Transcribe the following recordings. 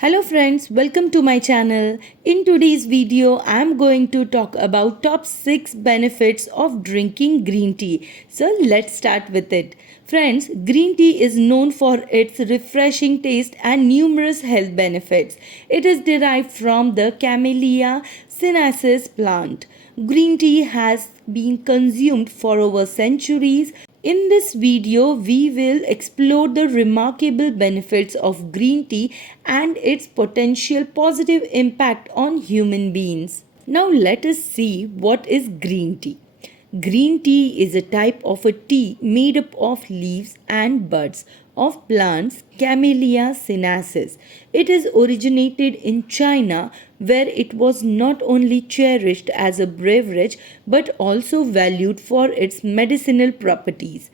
Hello friends, welcome to my channel. In today's video, I am going to talk about top 6 benefits of drinking green tea. So let's start with it. Friends, green tea is known for its refreshing taste and numerous health benefits. It is derived from the Camellia sinensis plant. Green tea has been consumed for over centuries. In this video, we will explore the remarkable benefits of green tea and its potential positive impact on human beings. Now, let us see what is green tea. Green tea is a type of a tea made up of leaves and buds of plants Camellia sinensis. It is originated in China where it was not only cherished as a beverage but also valued for its medicinal properties.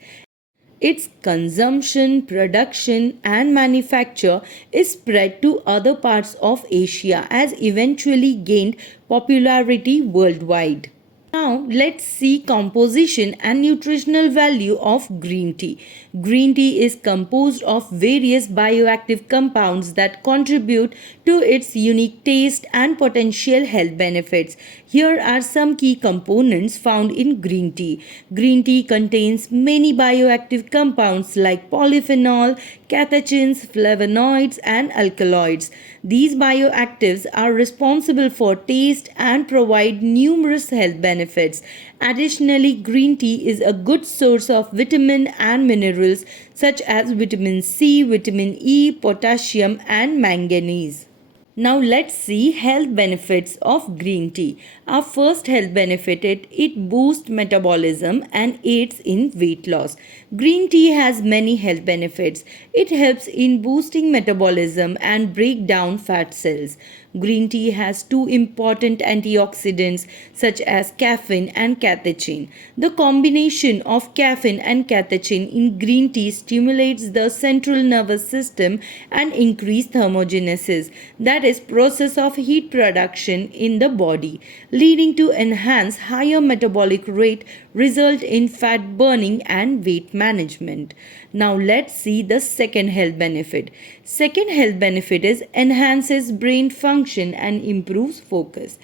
Its consumption, production, and manufacture is spread to other parts of Asia as eventually gained popularity worldwide. Now let's see composition and nutritional value of green tea. Green tea is composed of various bioactive compounds that contribute to its unique taste and potential health benefits. Here are some key components found in green tea. Green tea contains many bioactive compounds like polyphenol, catechins, flavonoids, and alkaloids. These bioactives are responsible for taste and provide numerous health benefits. Additionally, green tea is a good source of vitamin and minerals such as vitamin C, vitamin E, potassium, and manganese. Now let's see health benefits of green tea. Our first health benefit it boosts metabolism and aids in weight loss. Green tea has many health benefits. It helps in boosting metabolism and break down fat cells. Green tea has two important antioxidants such as caffeine and catechin. The combination of caffeine and catechin in green tea stimulates the central nervous system and increases thermogenesis, that is process of heat production in the body, leading to enhanced higher metabolic rate, result in fat burning and weight management. Now let's see the second health benefit. Second health benefit is enhances brain function and improves focus.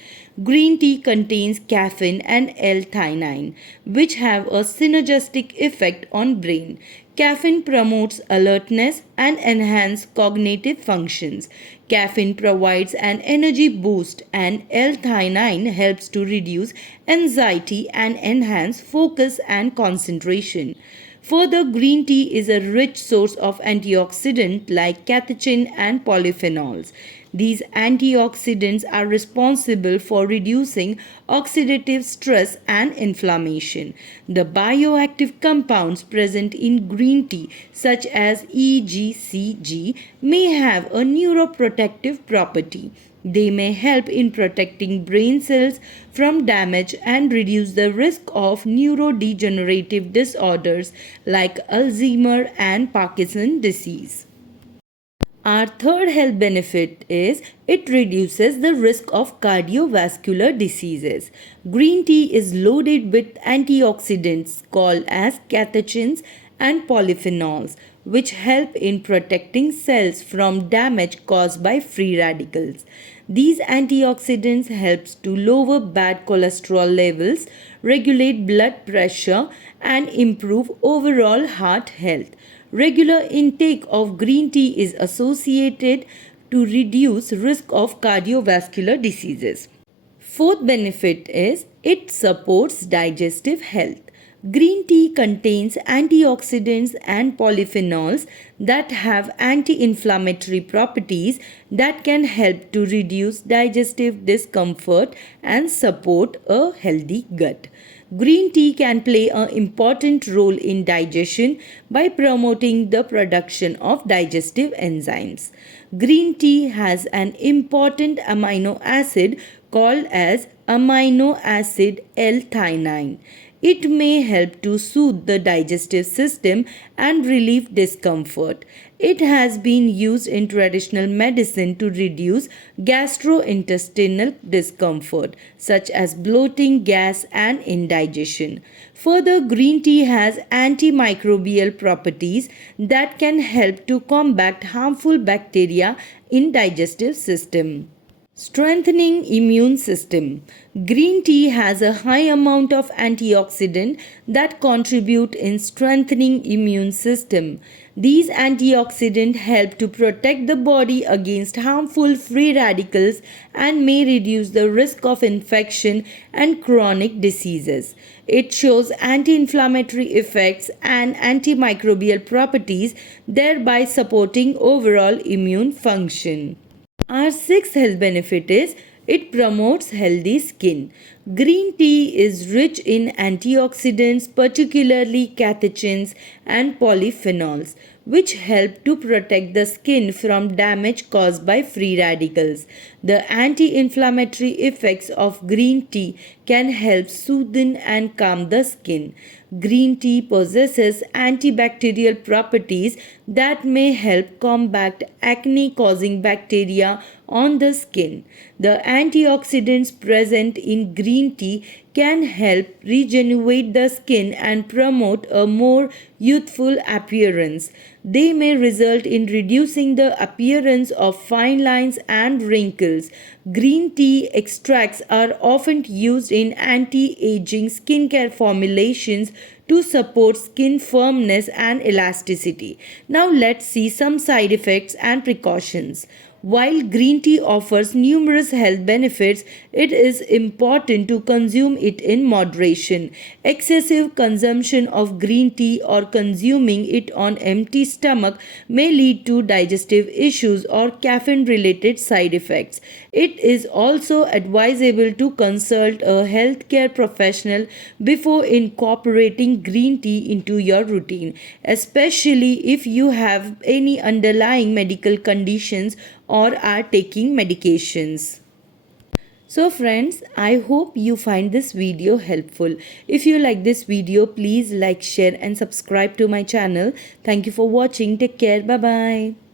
Green tea contains caffeine and L-theanine, which have a synergistic effect on brain. Caffeine promotes alertness and enhances cognitive functions. Caffeine provides an energy boost and L-theanine helps to reduce anxiety and enhance focus and concentration. Further, green tea is a rich source of antioxidants like catechin and polyphenols. These antioxidants are responsible for reducing oxidative stress and inflammation. The bioactive compounds present in green tea, such as EGCG, may have a neuroprotective property. They may help in protecting brain cells from damage and reduce the risk of neurodegenerative disorders like Alzheimer's and Parkinson's disease. Our third health benefit is it reduces the risk of cardiovascular diseases. Green tea is loaded with antioxidants called as catechins and polyphenols, which help in protecting cells from damage caused by free radicals. These antioxidants help to lower bad cholesterol levels, regulate blood pressure, and improve overall heart health. Regular intake of green tea is associated to reduce risk of cardiovascular diseases. Fourth benefit is it supports digestive health. Green tea contains antioxidants and polyphenols that have anti-inflammatory properties that can help to reduce digestive discomfort and support a healthy gut. Green tea can play an important role in digestion by promoting the production of digestive enzymes. Green tea has an important amino acid called as amino acid L-theanine. It may help to soothe the digestive system and relieve discomfort. It has been used in traditional medicine to reduce gastrointestinal discomfort, such as bloating, gas, and indigestion. Further, green tea has antimicrobial properties that can help to combat harmful bacteria in digestive system. Strengthening immune system. Green tea has a high amount of antioxidant that contribute in strengthening immune system. These antioxidants help to protect the body against harmful free radicals and may reduce the risk of infection and chronic diseases. It shows anti-inflammatory effects and antimicrobial properties, thereby supporting overall immune function. Our sixth health benefit is it promotes healthy skin. Green tea is rich in antioxidants, particularly catechins and polyphenols, which help to protect the skin from damage caused by free radicals. The anti-inflammatory effects of green tea can help soothe and calm the skin. Green tea possesses antibacterial properties that may help combat acne causing bacteria on the skin. The antioxidants present in green tea can help regenerate the skin and promote a more youthful appearance. They may result in reducing the appearance of fine lines and wrinkles. Green tea extracts are often used in anti-aging skincare formulations to support skin firmness and elasticity. Now let's see some side effects and precautions. While green tea offers numerous health benefits, it is important to consume it in moderation. Excessive consumption of green tea or consuming it on empty stomach may lead to digestive issues or caffeine-related side effects. It is also advisable to consult a healthcare professional before incorporating green tea into your routine, especially if you have any underlying medical conditions or are taking medications. So friends, I hope you find this video helpful. If you like this video, please like, share and subscribe to my channel. Thank you for watching. Take care. Bye bye.